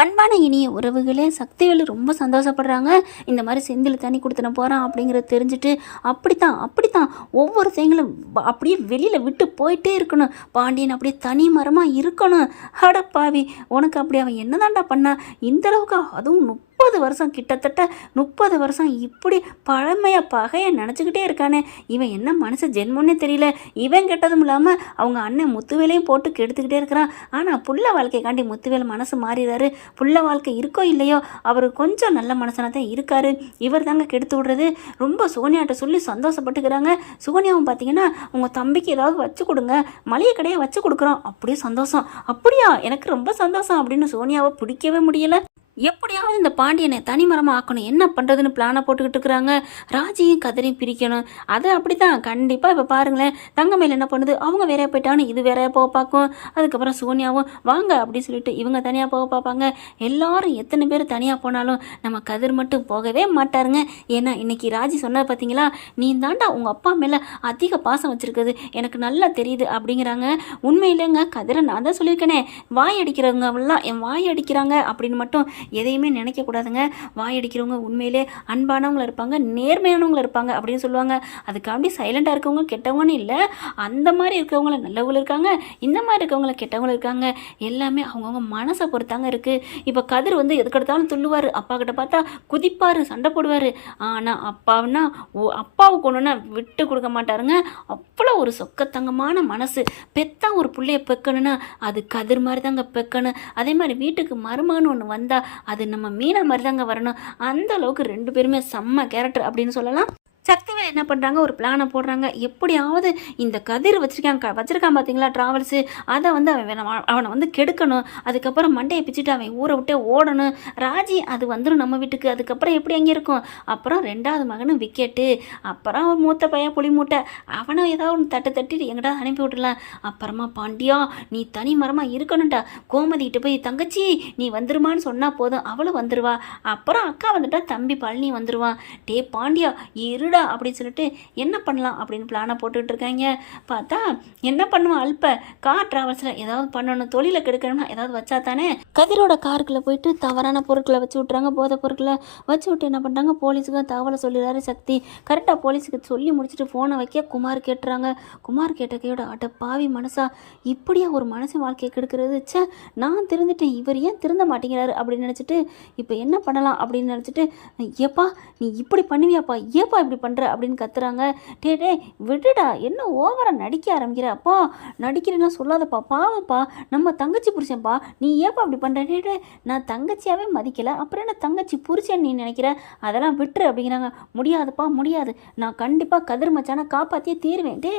அன்பான இனிய உறவுகளே சக்திவேலு ரொம்ப சந்தோஷப்படுறாங்க. இந்த மாதிரி செந்தில் தண்ணி கொடுத்துன போகிறான் அப்படிங்கிறத தெரிஞ்சுட்டு அப்படித்தான் அப்படித்தான். ஒவ்வொரு செயங்களும் அப்படியே வெளியில் விட்டு போயிட்டே இருக்கணும். பாண்டியன் அப்படியே தனி மரமாக இருக்கணும். அடப்பாவி உனக்கு அப்படி அவன் என்னதான்டா பண்ணா? இந்த அளவுக்கு அதுவும் முப்பது வருஷம் கிட்டத்தட்ட முப்பது வருஷம் இப்படி பழமைய பகையை நினச்சிக்கிட்டே இருக்கானே. இவன் என்ன மனசு ஜென்மன்னே தெரியல. இவன் கெட்டதும் இல்லாமல் அவங்க அண்ணன் முத்துவேலையும் போட்டு கெடுத்துக்கிட்டே இருக்கிறான். ஆனால் புள்ள வாழ்க்கைக்காண்டி முத்துவேல் மனசு மாறிடுறாரு புள்ள வாழ்க்கை இருக்கோ இல்லையோ அவர் கொஞ்சம் நல்ல மனசனாக தான் இருக்காரு. இவர் தாங்க கெடுத்து விடுறது. ரொம்ப சோனியாட்ட சொல்லி சந்தோஷப்பட்டுக்கிறாங்க. சோனியாவும் பார்த்தீங்கன்னா உங்கள் தம்பிக்கு ஏதாவது வச்சு கொடுங்க. மளிகை கடையை வச்சு கொடுக்குறோம். அப்படியே சந்தோஷம். அப்படியா? எனக்கு ரொம்ப சந்தோஷம். அப்படின்னு சோனியாவை பிடிக்கவே முடியல. எப்படியாவது இந்த பாண்டியனை தனிமரமாக ஆக்கணும். என்ன பண்ணுறதுன்னு பிளானை போட்டுக்கிட்டு இருக்கிறாங்க. ராஜியும் கதிரையும் பிரிக்கணும். அது அப்படி தான் கண்டிப்பாக இப்போ பாருங்களேன். தங்கமேல் என்ன பண்ணுது? அவங்க வேறையாக போயிட்டான்னு இது வேறையாக போக பார்க்கும். அதுக்கப்புறம் சோனியாவும் வாங்க அப்படின்னு சொல்லிட்டு இவங்க தனியாக போக பார்ப்பாங்க. எல்லாரும் எத்தனை பேர் தனியாக போனாலும் நம்ம கதிர் மட்டும் போகவே மாட்டாருங்க. ஏன்னா இன்னைக்கு ராஜி சொன்னது பார்த்தீங்களா நீ தாண்டா உங்கள் அப்பா மேலே அதிக பாசம் வச்சுருக்குது. எனக்கு நல்லா தெரியுது அப்படிங்கிறாங்க. உண்மையிலேங்க கதிரை நான் தான் சொல்லியிருக்கேனே. வாய் அடிக்கிறவங்கலாம் என் வாய் அடிக்கிறாங்க அப்படின்னு மட்டும் எதையுமே நினைக்கக்கூடாதுங்க. வாய் அடிக்கிறவங்க உண்மையிலே அன்பானவங்கள இருப்பாங்க நேர்மையானவங்கள இருப்பாங்க அப்படின்னு சொல்லுவாங்க. அதுக்காண்டி சைலண்டாக இருக்கவங்க கெட்டவங்கன்னு இல்லை. அந்த மாதிரி இருக்கவங்கள நல்லவங்களும் இருக்காங்க இந்த மாதிரி இருக்கவங்கள கெட்டவங்களும் இருக்காங்க. எல்லாமே அவங்கவுங்க மனசை பொறுத்தாங்க இருக்குது இப்போ கதிர் வந்து எதுக்கெடுத்தாலும் துள்ளுவார். அப்பா கிட்ட பார்த்தா குதிப்பார் சண்டை போடுவார். ஆனால் அப்பாவுன்னா ஓ அப்பாவுக்கு ஒன்றுனா விட்டு கொடுக்க மாட்டாருங்க. அவ்வளோ ஒரு சொக்கத்தங்கமான மனசு. பெத்தா ஒரு பிள்ளைய பெக்கணும்னா அது கதிர் மாதிரி தாங்க பெக்கணும். அதே மாதிரி வீட்டுக்கு மருமகன் ஒன்று வந்தால் அது நம்ம மீனா மாதிரி தாங்க வரணும். அந்த அளவுக்கு ரெண்டு பேருமே செம்ம கேரக்டர் அப்படின்னு சொல்லலாம். சக்திவேல் என்ன பண்ணுறாங்க ஒரு பிளானை போடுறாங்க. எப்படியாவது இந்த கதிர் வச்சிருக்காங்க வச்சிருக்கான் பார்த்தீங்களா ட்ராவல்ஸு அதை வந்து அவன் அவனை வந்து கெடுக்கணும். அதுக்கப்புறம் மண்டையை பிச்சுட்டு அவன் ஊரை விட்டே ஓடணும். ராஜி அது வந்துடும் நம்ம வீட்டுக்கு. அதுக்கப்புறம் எப்படி அங்கே இருக்கும்? அப்புறம் ரெண்டாவது மகனும் விக்கெட்டு அப்புறம் ஒரு மூத்த பையன் புளி மூட்டை. அவனை ஏதாவது ஒன்று தட்டு தட்டிட்டு எங்கிட்ட அனுப்பி விடலாம் அப்புறமா பாண்டியா நீ தனி மரமாக இருக்கணும்டா. கோமதிக்கிட்ட போய் தங்கச்சி நீ வந்துருமான்னு சொன்னால் போதும். அவளும் வந்துடுவா அப்புறம் அக்கா வந்துட்டா தம்பி பழனி வந்துடுவான் டே பாண்டியா இருட. அப்படின்னு சொல்லிட்டு என்ன பண்ணலாம் அப்படின்னு பிளானை போட்டுக்கிட்டு இருக்காங்க. பார்த்தா என்ன பண்ணுவான் அல்ப? கார் டிராவல்ஸில் ஏதாவது பண்ணணும் தொழிலை கெடுக்கணும்னா ஏதாவது வச்சா தானே? கதிரோட காருக்குள்ளே போயிட்டு தவறான பொருட்களை வச்சு விட்றாங்க போதை பொருட்களை வச்சு விட்டு என்ன பண்ணுறாங்க போலீஸுக்கு தகவலை சொல்லிடுறாரு சக்தி. கரெக்டாக போலீஸுக்கு சொல்லி முடிச்சுட்டு ஃபோனை வைக்க குமார் கேட்டுறாங்க. குமார் கேட்ட கையோட அட பாவி மனசா இப்படியா ஒரு மனசு வாழ்க்கையை கெடுக்கிறது? ச்சே நான் திருந்துட்டேன் இவர் ஏன் திருந்த மாட்டேங்கிறாரு அப்படின்னு நினச்சிட்டு இப்போ என்ன பண்ணலாம் அப்படின்னு நினச்சிட்டு ஏப்பா நீ இப்படி பண்ணுவியாப்பா? ஏப்பா இப்படி பண்ணுற அப்படின்னு கத்துறாங்க. டே டே விடுடா என்ன ஓவராக நடிக்க ஆரம்பிக்கிற அப்பா நடிக்கிறேன்னா சொல்லாதப்பா பாவப்பா. நம்ம தங்கச்சி புருஷன்ப்பா நீ ஏப்பா அப்படி பண்ணுற டே டே நான் தங்கச்சியாகவே மதிக்கலை. அப்புறம் என்ன தங்கச்சி புருஷன் நீ நினைக்கிற? அதெல்லாம் விட்டுரு அப்படிங்கிறாங்க. முடியாதுப்பா முடியாது. நான் கண்டிப்பாக கதிர் மச்சானை காப்பாற்றியே தீருவேன். டே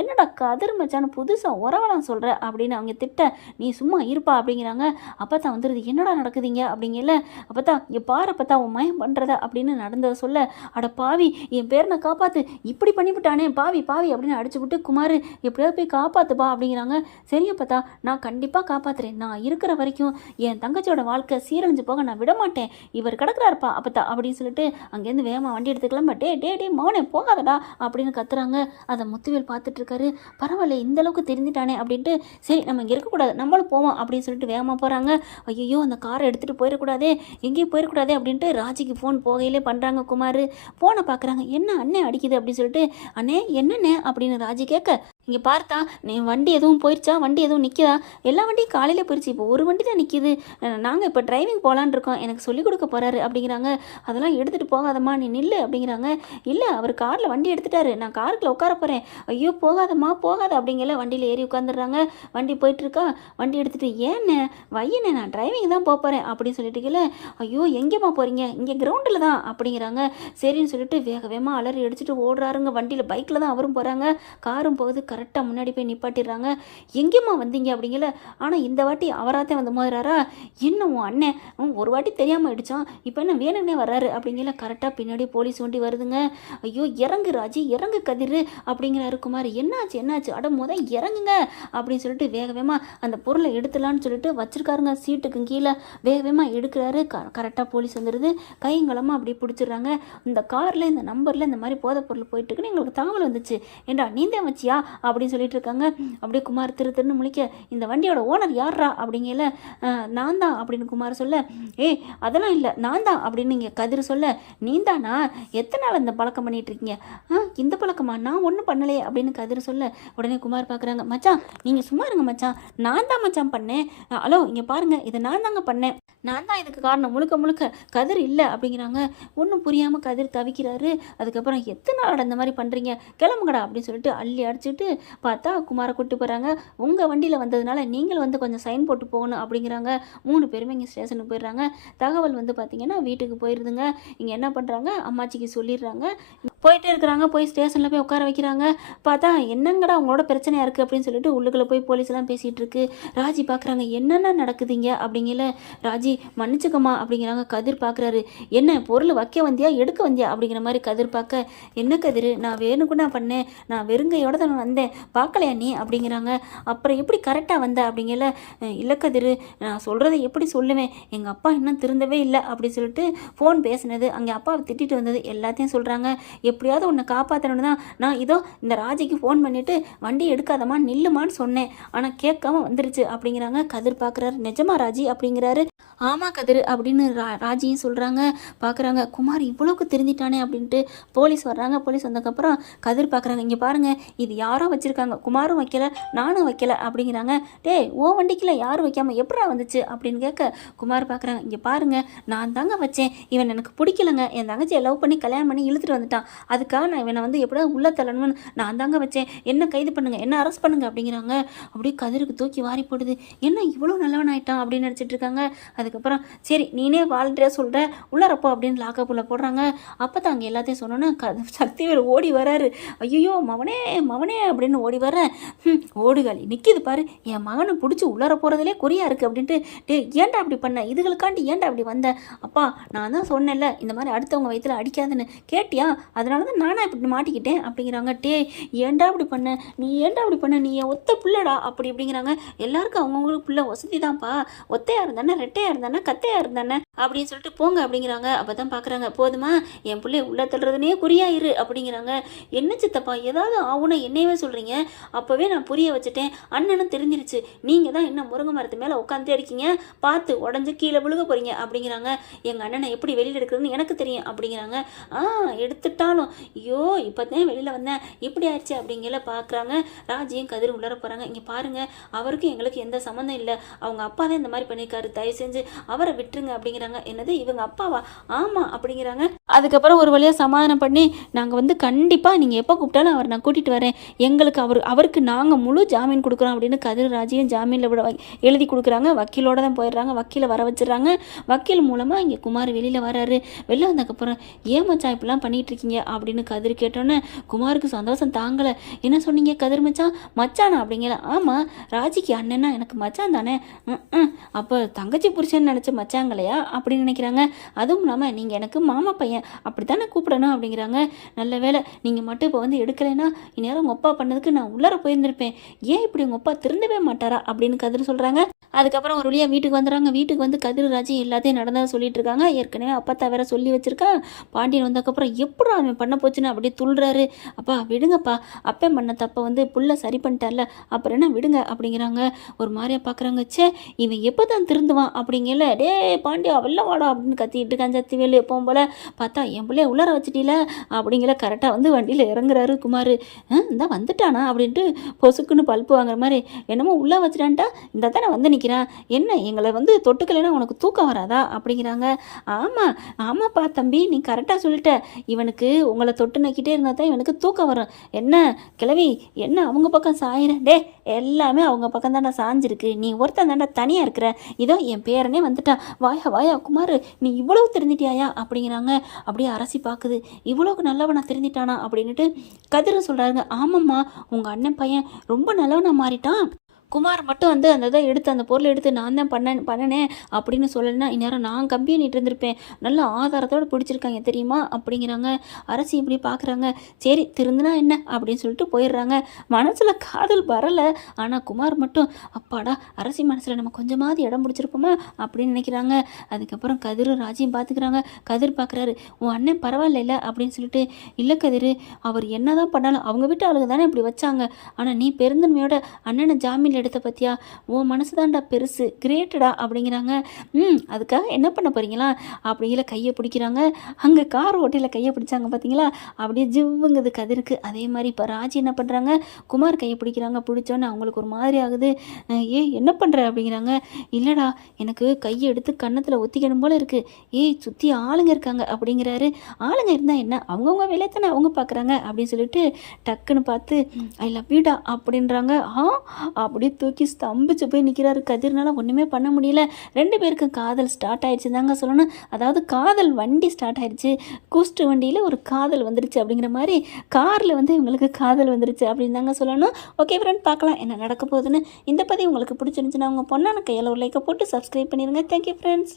என்னடா கதிர் மச்சானு புதுசாக உறவலாம் சொல்கிற அப்படின்னு அவங்க திட்ட. நீ சும்மா இருப்பா அப்படிங்கிறாங்க. அப்போ தான் வந்துடுது என்னடா நடக்குதுங்க அப்படிங்கல. அப்போ தான் இங்கே பாரு அப்போ தான் உன் மயம் பண்ணுறத அப்படின்னு நடந்ததை சொல்ல. அட பாவி என் பேரனை காப்பாற்று இப்படி பண்ணிவிட்டானே பாவி பாவி அப்படின்னு அடிச்சு விட்டு குமார் எப்படியாவது போய் காப்பாற்றுப்பா அப்படிங்கிறாங்க. சரியா பார்த்தா நான் கண்டிப்பாக காப்பாற்றுறேன் நான் இருக்கிற வரைக்கும் என் தங்கச்சியோட வாழ்க்கை சீரழிஞ்சு போக நான் விட மாட்டேன் இவர் கிடக்குறாருப்பா அப்பத்தா அப்படின்னு சொல்லிட்டு அங்கேருந்து வேகமாக வண்டி எடுத்துக்கலாம். டே டே டே மௌனே போகாதடா அப்படின்னு கத்துறாங்க. அதை முத்துவேல் பார்த்துட்டு இருக்காரு பரவாயில்ல இந்த அளவுக்கு தெரிஞ்சிட்டானே அப்படின்ட்டு சரி நம்ம இங்கே இருக்கக்கூடாது நம்மளும் போவோம் அப்படின்னு சொல்லிட்டு வேகமாக போகிறாங்க ஐயோ அந்த காரை எடுத்துகிட்டு போயிடக்கூடாதே எங்கேயும் போயிடக்கூடாதே அப்படின்ட்டு ராஜிக்கு ஃபோன் போகையிலே பண்ணுறாங்க குமார். ஃபோனை பார்க்குறாங்க என்ன அண்ணே அடிக்குது அப்படின்னு சொல்லிட்டு அண்ணே என்னண்ணே? அப்படின்னு ராஜி கேட்க இங்கே பார்த்தா நீ வண்டி எதுவும் போயிடுச்சா வண்டி எதுவும் நிற்கிதா எல்லா வண்டியும் காலையில் போயிடுச்சு இப்போ ஒரு வண்டி தான் நிற்கிது நாங்கள் இப்போ டிரைவிங் போகலான் இருக்கோம். எனக்கு சொல்லிக் கொடுக்க போகிறாரு அப்படிங்கிறாங்க. அதெல்லாம் எடுத்துகிட்டு போகாதம்மா. நீ நில்லு அப்படிங்கிறாங்க. இல்லை அவர் காரில் வண்டி எடுத்துட்டாரு. நான் காருக்குள்ள உட்கார போகிறேன் ஐயோ போகாதம்மா. போகாத அப்படிங்கல. வண்டியில் ஏறி உட்காந்துடுறாங்க வண்டி போயிட்டுருக்கா. வண்டி எடுத்துகிட்டு ஏண்ணே வையண்ணே நான் டிரைவிங் தான் போக போகிறேன் அப்படின்னு சொல்லிட்டு ஐயோ எங்கேம்மா போகிறீங்க இங்கே கிரவுண்டில் தான். அப்படிங்கிறாங்க. சரின்னு சொல்லிட்டு வேக வேகமாக அலறி அடிச்சுட்டு ஓடுறாருங்க. வண்டியில் பைக்கில் தான் அவரும் போகிறாங்க காரும் போகுது. கரெக்டாக முன்னாடி போய் நிப்பாட்டிடுறாங்க. எங்கேம்மா வந்தீங்க அப்படிங்கல. ஆனால் இந்த வாட்டி அவராத்தே வந்து மோதுறாரா? என்ன உன் அண்ணன்? ஒரு வாட்டி தெரியாமல் அடித்தான் இப்போ என்ன வேணும்னே வர்றாரு அப்படிங்கல. கரெக்டாக பின்னாடி போலீஸ் வண்டி வருதுங்க. ஐயோ இறங்கு ராஜி இறங்கு கதிர் அப்படிங்கிறாரு குமார். என்னாச்சு என்னாச்சு? அட முத இறங்குங்க அப்படின்னு சொல்லிட்டு வேக வேகமாக அந்த பொருளை எடுத்துலான்னு சொல்லிட்டு வச்சுருக்காருங்க சீட்டுக்கு கீழே. வேக வேகமாக எடுக்கிறாரு. க கரெக்டாக போலீஸ் வந்துடுது கைங்களமாக அப்படி பிடிச்சிடுறாங்க. இந்த காரில் இந்த நம்பரில் இந்த மாதிரி போதை பொருள் போயிட்டுருக்குன்னு எங்களுக்கு தகவல் வந்துச்சு. ஏண்டா நீந்தே வச்சியா? அப்படின்னு சொல்லிட்டு இருக்காங்க. அப்படியே குமார் திரு திருன்னு முழிக்க இந்த வண்டியோட ஓனர் யார்ரா அப்படிங்கல நான் தான் அப்படின்னு குமார் சொல்ல ஏய் அதெல்லாம் இல்லை நான் தான் அப்படின்னு இங்கே கதிர் சொல்ல நீ தானா? எத்தனை நாள் இந்த பழக்கம் பண்ணிட்டு இருக்கீங்க? ஆ இந்த பழக்கமா? நான் ஒன்றும் பண்ணலையே அப்படின்னு கதிர் சொல்ல உடனே குமார் பார்க்குறாங்க மச்சான் நீங்கள் சும்மா இருங்க மச்சான் நான் தான் மச்சான் பண்ணேன். ஹலோ இங்கே பாருங்க இதை நான் தாங்க பண்ணேன். நான் தான் இதுக்கு காரணம் முழுக்க முழுக்க கதிர் இல்லை அப்படிங்கிறாங்க. ஒன்றும் புரியாமல் கதிர் தவிக்கிறாரு. அதுக்கப்புறம் எத்தனை நாள் இந்த மாதிரி பண்ணுறீங்க கிளம்புங்கடா அப்படின்னு சொல்லிட்டு அள்ளி அடிச்சுட்டு பார்த்தா குமாரை கூட்டி போகிறாங்க உங்கள் வண்டியில் வந்ததுனால நீங்கள் வந்து கொஞ்சம் சைன் போட்டு போகணும் அப்படிங்கிறாங்க. மூணு பேருமே இங்கே ஸ்டேஷனுக்கு போயிடுறாங்க. தகவல் வந்து பார்த்தீங்கன்னா வீட்டுக்கு போயிடுதுங்க இங்கே என்ன பண்ணுறாங்க அம்மாச்சிக்கு சொல்லிடுறாங்க. போயிட்டே இருக்கிறாங்க போய் ஸ்டேஷனில் போய் உட்கார வைக்கிறாங்க. பார்த்தா என்னங்கடா அவங்களோட பிரச்சனையாக இருக்குது அப்படின்னு சொல்லிட்டு உள்ளுக்குள்ளே போய் போலீஸ்லாம் பேசிகிட்டு இருக்கு. ராஜி பார்க்குறாங்க என்னென்ன நடக்குதுங்க? அப்படிங்கல ராஜி மன்னிச்சுக்கம்மா அப்படிங்கிறாங்க. கதிர் பார்க்குறாரு என்ன பொருள் வைக்க வந்தியா எடுக்க வந்தியா? அப்படிங்கிற மாதிரி கதிர் பார்க்க என்ன கதிர் நான் வேணுக்குன்னா பண்ணேன். நான் வெறுங்கையோட தான் வந்தேன். பார்க்கலையா நீ? அப்படிங்கிறாங்க. அப்புறம் எப்படி கரெக்டாக வந்த? அப்படிங்கல இல்லை கதிர் நான் சொல்கிறத எப்படி சொல்லுவேன்? எங்கள் அப்பா இன்னும் திருந்தவே இல்லை அப்படின்னு சொல்லிட்டு ஃபோன் பேசினது அங்கே அப்பாவை திட்டிட்டு வந்தது எல்லாத்தையும் சொல்கிறாங்க எப்படியாவது உன்னை காப்பாற்றணும்னு தான் நான் இதோ இந்த ராஜிக்கு ஃபோன் பண்ணிவிட்டு வண்டி எடுக்காதம்மா நில்லுமான்னு சொன்னேன். ஆனால் கேட்காம வந்துருச்சு அப்படிங்கிறாங்க கதிர் பார்க்குறாரு. நிஜமா ராஜி அப்படிங்கிறாரு. ஆமாம் கதிர் அப்படின்னு ரா ராஜியும் சொல்கிறாங்க பார்க்குறாங்க குமார் இவ்வளோக்கு தெரிஞ்சிட்டானே அப்படின்ட்டு போலீஸ் வர்றாங்க. போலீஸ் வந்ததுக்கப்புறம் கதிர் பார்க்குறாங்க இங்கே பாருங்கள் இது யாரோ வச்சுருக்காங்க. குமாரும் வைக்கல நானும் வைக்கல அப்படிங்கிறாங்க. டேய் ஓ வண்டிக்கில் யாரும் வைக்காம எப்படா வந்துச்சு? அப்படின்னு கேட்க குமார் பார்க்குறாங்க இங்கே பாருங்கள் நான் தாங்க வச்சேன். இவன் எனக்கு பிடிக்கலங்க. என் தங்கச்சியை லவ் பண்ணி கல்யாணம் பண்ணி இழுத்துட்டு வந்துட்டான். அதுக்காக நான் இவனை வந்து எப்படியா உள்ள தள்ளணும்னு நான் தாங்க வச்சேன். என்ன கைது பண்ணுங்க என்ன அரெஸ்ட் பண்ணுங்க அப்படிங்கிறாங்க. அப்படியே கதிருக்கு தூக்கி வாரி போடுது. என்ன இவ்வளோ நல்லவன் ஆயிட்டான் அப்படின்னு நினச்சிட்டு இருக்காங்க. அதுக்கப்புறம் சரி நீனே வாழ்கிற சொல்கிற உள்ளாரப்போ அப்படின்னு லாக்கப்புள்ள போடுறாங்க. அப்போ தான் அங்கே எல்லாத்தையும் சொன்னோன்னே க சக்திவேல் ஓடி வராரு. ஐயோ மவனே மவனே அப்படின்னு ஓடி வர ஓடுகாலி நிற்கிது பாரு. என் மகனை பிடிச்சி உள்ளார போகிறதுலே குறியா இருக்குது அப்படின்ட்டு டே ஏன்டா அப்படி பண்ண? இதுகளுக்காண்டி ஏன்டா அப்படி வந்த? அப்பா நான் தான் சொன்னேன்ல இந்த மாதிரி அடுத்தவங்க வயிற்றில் அடிக்காதுன்னு. கேட்டியா? அதனால தான் நானாக இப்படி மாட்டிக்கிட்டேன் அப்படிங்கிறாங்க. டே ஏன்டா அப்படி பண்ண? நீ ஏன்டா அப்படி பண்ண? நீ என் ஒத்த பிள்ளைடா அப்படி இப்படிங்கிறாங்க. எல்லாருக்கும் அவங்கவுங்களுக்கு பிள்ளை வசதி தான்ப்பா ஒத்தையாக இருந்தானே ரெட்டையா தானே கத்தையாக இருந்தானே? அப்படின்னு சொல்லிட்டு போங்க அப்படிங்கிறாங்க. அப்போ தான் பார்க்குறாங்க போதுமா என் பிள்ளை உள்ள தள்ளுறதுனே குறியாயிரு அப்படிங்கிறாங்க. என்ன சித்தப்பா ஏதாவது ஆகும்னு என்னையவே சொல்கிறீங்க அப்போவே நான் புரிய வச்சுட்டேன். அண்ணனும் தெரிஞ்சிருச்சு. நீங்கள் தான் என்ன முருங்கை மரத்து மேலே உட்காந்துட்டே இருக்கீங்க? பார்த்து உடஞ்சி கீழே விழுக போகிறீங்க அப்படிங்கிறாங்க. எங்கள் அண்ணனை எப்படி வெளியில் எடுக்கிறதுன்னு எனக்கு தெரியும் அப்படிங்கிறாங்க. ஆ எடுத்துட்டாலும். ஐயோ இப்போ தான் வெளியில் வந்தேன். இப்படி ஆயிடுச்சு அப்படிங்கிற பார்க்குறாங்க ராஜியும் கதிரும் உள்ளர போகிறாங்க இங்கே பாருங்கள் அவருக்கும் எங்களுக்கு எந்த சம்மந்தம் இல்லை. அவங்க அப்பா தான் இந்த மாதிரி பண்ணியிருக்காரு. தயவு செஞ்சு அவரை விட்டுருங்க அப்படிங்கிற அப்படிங்கிறாங்க. என்னது? இவங்க அப்பாவா? ஆமாம் அப்படிங்கிறாங்க. அதுக்கப்புறம் ஒரு வழியாக சமாதானம் பண்ணி நாங்கள் வந்து கண்டிப்பாக நீங்கள் எப்போ கூப்பிட்டாலும் அவர் நான் கூட்டிகிட்டு வரேன். எங்களுக்கு அவர் அவருக்கு நாங்கள் முழு ஜாமீன் கொடுக்குறோம். அப்படின்னு கதிர் ராஜியும் ஜாமீனில் விட எழுதி கொடுக்குறாங்க. வக்கீலோட தான் போயிடுறாங்க. வக்கீலை வர வச்சிடறாங்க. வக்கீல் மூலமாக இங்கே குமார் வெளியில் வராரு. வெளில வந்ததுக்கப்புறம் ஏன் மச்சான் இப்படிலாம் பண்ணிட்டு இருக்கீங்க? அப்படின்னு கதிர் கேட்டோன்னே குமாருக்கு சந்தோஷம் தாங்கலை. என்ன சொன்னீங்க கதிர் மச்சான்? மச்சானா? அப்படிங்கிற ஆமாம் ராஜிக்கு அண்ணன்னா எனக்கு மச்சான் தானே. ம் அப்போ தங்கச்சி புருஷன் நினச்ச மச்சாங்களையா? அப்படின்னு நினைக்கிறாங்க. அதுவும் இல்லாமல் நீங்கள் எனக்கு மாமா பையன் அப்படி தானே கூப்பிடணும்? அப்படிங்கிறாங்க. நல்ல வேளை நீங்கள் மட்டும் இப்போ வந்து எடுக்கலைன்னா இந்நேரம் உங்கள் அப்பா பண்ணதுக்கு நான் உள்ளார போயிருந்திருப்பேன். ஏன் இப்படி உங்கள் அப்பா திருந்தவே மாட்டாரா? அப்படின்னு கதிர் சொல்கிறாங்க அதுக்கப்புறம் ஒரு வழியாக வீட்டுக்கு வந்துடுறாங்க. வீட்டுக்கு வந்து கதிர் ராஜி எல்லாத்தையும் நடந்ததை சொல்லிட்டு இருக்காங்க. ஏற்கனவே அப்பா வேற சொல்லி வச்சிருக்கா. பாண்டியன் வந்ததுக்கப்புறம் எப்படி அவன் பண்ண போச்சுன்னு அப்படியே துள்ளுறாரு. அப்பா விடுங்கப்பா. அப்பே பண்ண தப்பை வந்து புள்ள சரி பண்ணிட்டார்ல. அப்புறம் என்ன விடுங்க அப்படிங்கிறாங்க. ஒரு மாதிரியா பார்க்குறாங்க ச்சே இவன் எப்போ தான் திருந்துவான் அப்படிங்கல. டே பாண்டியா வெளில வாடா அப்படின்னு கத்திட்டு இருக்கான் சத்திவேலு எப்பவும் போல. பார்த்தா என் பிள்ளைய உள்ளார வச்சுட்டீல அப்படிங்கிற கரெக்டாக வந்து வண்டியில் இறங்குறாரு குமார். இந்த வந்துட்டானா அப்படின்ட்டு பொசுக்குன்னு பல்ப்பு வாங்குற மாதிரி. என்னமோ உள்ளே வச்சுட்டான்ட்டா இந்த தானே வந்து நிற்கிறான் என்ன எங்களை வந்து தொட்டுக்கலைன்னா உனக்கு தூக்கம் வராதா? அப்படிங்கிறாங்க. ஆமாம் ஆமாப்பா தம்பி நீ கரெக்டாக சொல்லிட்ட. இவனுக்கு உங்களை தொட்டு நக்கிட்டே இருந்தால் தான் இவனுக்கு தூக்கம் வரும். என்ன கிழவி என்ன அவங்க பக்கம் சாயிற டே எல்லாமே அவங்க பக்கம் தாண்டா சாஞ்சிருக்கு. நீ ஒருத்தன் தாண்டா தனியாக இருக்கிற. இதோ என் பேரனே வந்துட்டான் வாயா வாயா குமார் நீ இவ்வளவு திருந்திட்டியாயா அப்படிங்கிறாங்க. அப்படியே அரசி பார்க்குது இவ்வளோக்கு நல்லவனா திருந்திட்டானா அப்படின்ட்டு கதிர சொல்கிறாருங்க ஆமாம்மா உங்கள் அண்ணன் பையன் ரொம்ப நல்லவனா மாறிட்டான். குமார் மட்டும் வந்து அந்த இதை எடுத்து அந்த பொருளை எடுத்து நான் தான் பண்ண பண்ணனேன் அப்படின்னு சொல்லலைன்னா இந்நேரம் நான் கம்பி நீட்டு இருந்திருப்பேன். நல்ல ஆதாரத்தோடு பிடிச்சிருக்காங்க தெரியுமா? அப்படிங்கிறாங்க. அரசு இப்படி பார்க்குறாங்க சரி திருந்துனா என்ன? அப்படின்னு சொல்லிட்டு போயிடுறாங்க. மனசில் காதல் வரலை. ஆனால் குமார் மட்டும் அப்பாடா அரசி மனசில் நம்ம கொஞ்சமாவது இடம் பிடிச்சிருப்போமா? அப்படின்னு நினைக்கிறாங்க. அதுக்கப்புறம் கதிரும் ராஜியும் பார்த்துக்கிறாங்க கதிர் பார்க்குறாரு உன் அண்ணன் பரவாயில்ல அப்படின்னு சொல்லிட்டு இல்லை கதிர் அவர் என்ன தான் பண்ணாலும் அவங்க வீட்டு ஆளுங்க தானே இப்படி வச்சாங்க. ஆனால் நீ பெருந்தன்மையோட அண்ணனை ஜாமீன் எடுத்த பற்றியா உன் மனசு தான்டா பெருசு கிரேட்டடா அப்படிங்கிறாங்க. ம் அதுக்காக என்ன பண்ண போகிறீங்களா அப்படிங்கிற கையை பிடிக்கிறாங்க. அங்கே கார் ஓட்டையில் கையை பிடிச்சாங்க பார்த்தீங்களா அப்படியே ஜிவ்வுங்குது கதிருக்கு. அதே மாதிரி இப்போ ராஜி என்ன பண்ணுறாங்க குமார் கையை பிடிக்கிறாங்க. பிடிச்சோன்னே அவங்களுக்கு ஒரு மாதிரி ஆகுது. ஏய் என்ன பண்ணுற அப்படிங்கிறாங்க. இல்லைடா எனக்கு கையை எடுத்து கன்னத்தில் ஒத்திக்கணும் போல் இருக்குது ஏய் சுற்றி ஆளுங்க இருக்காங்க அப்படிங்கிறாரு. ஆளுங்க இருந்தால் என்ன? அவங்கவுங்க வேலையை தானே அவங்க பார்க்குறாங்க அப்படின்னு சொல்லிட்டு டக்குன்னு பார்த்து ஐ லவ் யூடா அப்படின்றாங்க. ஆ? அப்படி அப்படியே தூக்கி ஸ்தம்பிச்சு போய் நிற்கிறாரு கதிர்னால ஒன்றுமே பண்ண முடியல. ரெண்டு பேருக்கும் காதல் ஸ்டார்ட் ஆயிடுச்சு தாங்க சொல்லணும். அதாவது காதல் வண்டி ஸ்டார்ட் ஆயிடுச்சு. கூஸ்ட் வண்டியில் ஒரு காதல் வந்துருச்சு அப்படிங்கிற மாதிரி காரில் வந்து இவங்களுக்கு காதல் வந்துருச்சு அப்படின்னு தாங்க சொல்லணும். ஓகே ஃப்ரெண்ட் பார்க்கலாம் என்ன நடக்க போகுதுன்னு. இந்த பதிவு உங்களுக்கு பிடிச்சிருந்துச்சுன்னா உங்கள் பொண்ணான கையில் ஒரு லைக்கை போட்டு சப்ஸ்கிரைப் பண்ணிடுங்க தேங்க்யூ ஃப்ரெண்ட்ஸ்